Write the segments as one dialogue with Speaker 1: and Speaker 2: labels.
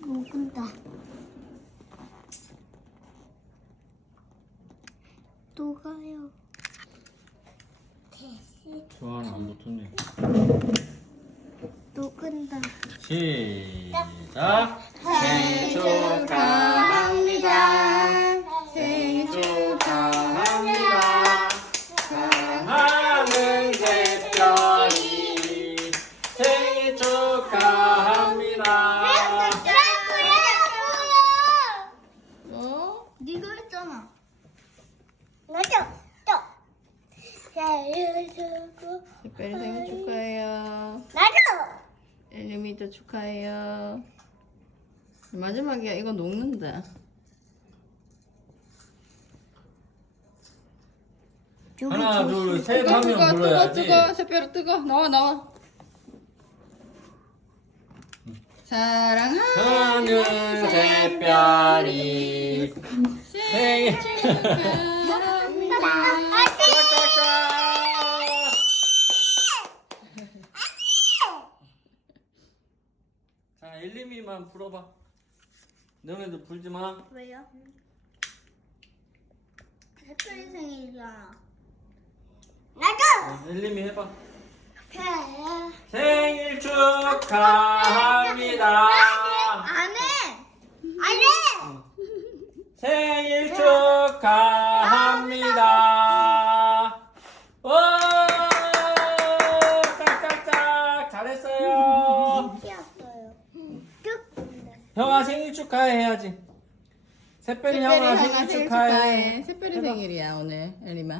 Speaker 1: 녹무다 녹아요
Speaker 2: 조화는 안 붙었네
Speaker 1: 녹은다
Speaker 2: 시작
Speaker 3: 생일 축
Speaker 1: 맞아. 또.
Speaker 4: 생일 축하해요.
Speaker 1: 맞아.
Speaker 4: 엘리미도 축하해요. 마지막이야. 이거 녹는다.
Speaker 2: 하나, 둘, 셋하거 뜨거 뜨거, 뜨거, 뜨거, 뜨거,
Speaker 4: 샛별로 뜨거, 나와, 나와. 생일 사랑하는 샛별이 생일 축하.
Speaker 2: 엘리미만 불어봐 너네도 불지 마
Speaker 1: 왜요? 대표님 응. 생일이야 나도 아,
Speaker 2: 엘리미 해봐 okay. 생일 축하합니다 okay.
Speaker 1: 안해 안해
Speaker 2: 응. 생일 축하합니다 <합니다. 웃음> 오 짝짝짝 잘했어요 형아 생일 축하해야지. 해
Speaker 4: 새별이 형아 생일 축하해. 새별이 생일 생일 생일이야 오늘 엘리마.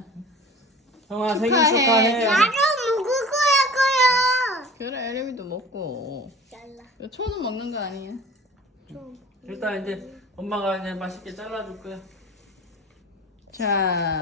Speaker 2: 형아 축하해. 생일 축하해.
Speaker 1: 나도 먹을 거야
Speaker 4: 거야. 그래 엘리미도 먹고. 잘라. 초는 먹는 거 아니야.
Speaker 2: 좀. 일단 이제 엄마가 이제 맛있게 잘라줄 거야. 자.